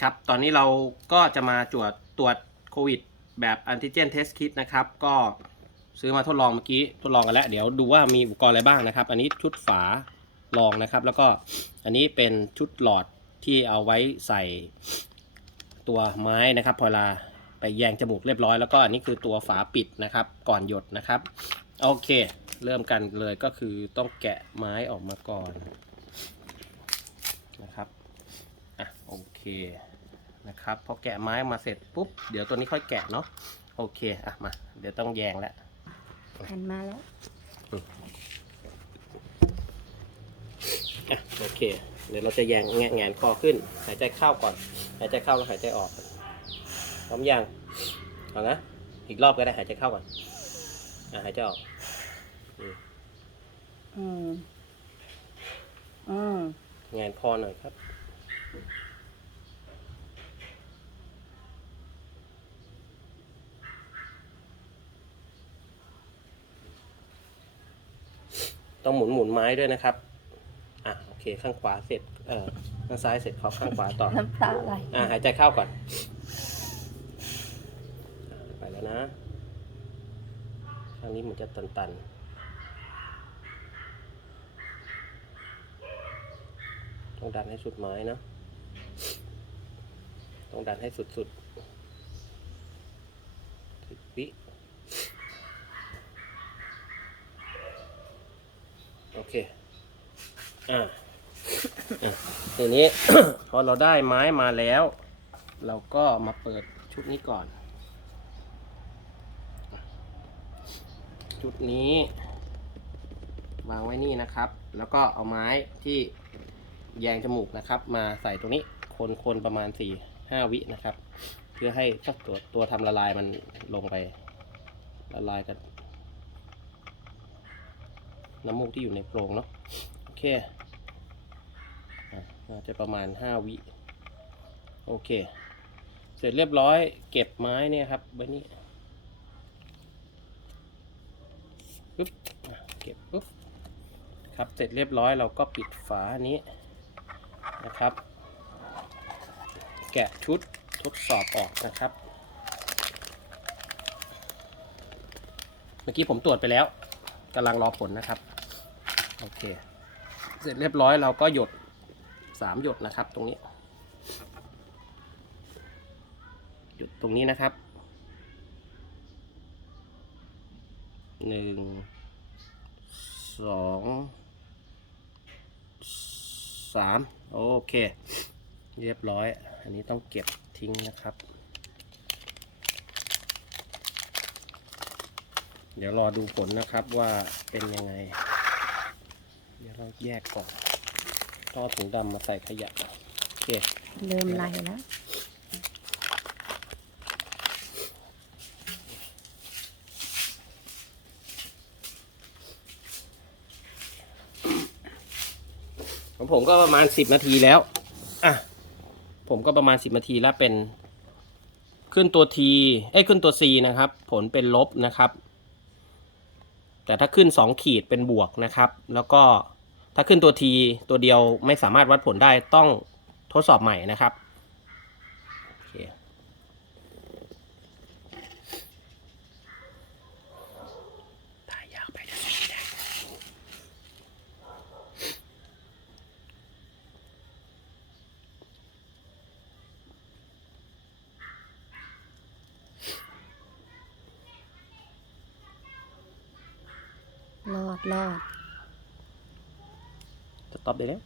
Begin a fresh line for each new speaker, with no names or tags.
ครับ ตอนนี้เราก็จะมาตรวจตรวจโควิด แบบแอนติเจนเทสคิ t นะครับ ก็ซื้อมาทดลองเมื่อกี้ทดลองกันแล้ว เดี๋ยวดูว่ามีอุปกรณ์อะไรบ้างนะครับ อันนี้ชุดฝาลองนะครับ แล้วก็อันนี้เป็นชุดหลอดที่เอาไว้ใส่ตัวไม้นะครับ พอลาไปแยงจมูกเรียบร้อยแล้วก็อันนี้คือตัวฝาปิดนะครับ ก่อนหยดนะครับ โอเค เริ่มกันเลยก็คือต้องแกะไม้ออกมาก่อนนะครับอะโอเค นะครับพอแกะไม้มาเสร็จปุ๊บเดี๋ยวตัวนี้ค่อยแกะเนาะโอเคอะมาเดี๋ยวต้องแยงแล้ว
หันมาแล้ว
อะโอเค เดี๋ยวเราจะแยงแงะแงนคอขึ้น หายใจเข้าก่อน หายใจเข้าแล้วหายใจออกพร้อมยังเอานะอีกรอบก็ได้หายใจเข้าก่อนอะหายใจออก
อืมอืม
แงนคอหน่อยครับ ต้องหมุนหมุนไม้ด้วยนะครับ อะโอเค ข้างขวาเสร็จ เอ่อข้างซ้ายเสร็จขอข้างขวาต่อ
น้ำตาไหล
อะหายใจเข้าก่อน ไปแล้วนะข้างนี้มันจะตันๆ ต้องดันให้สุดไม้เนอะต้องดันให้สุดๆสิบวิโอ เคอ่าทีนี้ พอเราได้ไม้มาแล้ว เราก็มาเปิดชุดนี้ก่อน ชุดนี้ วางไว้นี่นะครับ แล้วก็เอาไม้ที่แยงจมูกนะครับ มาใส่ตรงนี้คนคนประมาณ4ี่ห้าวินะครับ เพื่อให้ตัวตัวทำละลายมันลงไป ละลายกับ น้ำมูกที่อยู่ในโพรงเนาะโอเคน่าจะประมาณ 5 วิโอเค เสร็จเรียบร้อยเก็บไม้เนี่ยครับไว้นี่ปึ๊บเก็บปึ๊บครับเสร็จเรียบร้อยเราก็ปิดฝานี้นะครับ แกะชุดทดสอบออกนะครับ เมื่อกี้ผมตรวจไปแล้ว กำลังรอผลนะครับ โอเค เสร็จเรียบร้อยเราก็หยดสามหยดนะครับ ตรงนี้ หยดตรงนี้นะครับหนึ่งสองสามโอเค เรียบร้อย อันนี้ต้องเก็บทิ้งนะครับ เดี๋ยวรอดูผลนะครับว่าเป็นยังไง เดี๋ยวเราแยกก่อนต้องเอาถุงดำมาใส่ขยะโอเค
เริ่มไหลแล้ว
ของผมก็ประมาณสิบนาทีแล้ว อะ ผมก็ประมาณสิบนาทีแล้วเป็น ขึ้นตัว T เอ้ยขึ้นตัว C นะครับ ผลเป็นลบนะครับ แต่ถ้าขึ้นสองขีดเป็นบวกนะครับ แล้วก็ถ้าขึ้นตัว T ตัวเดียวไม่สามารถวัดผลได้ต้องทดสอบใหม่นะครับโอเคถ่ายยาวไปเดี๋ยวไม่ได้
รอดรอด
จะตอบได้แล้ว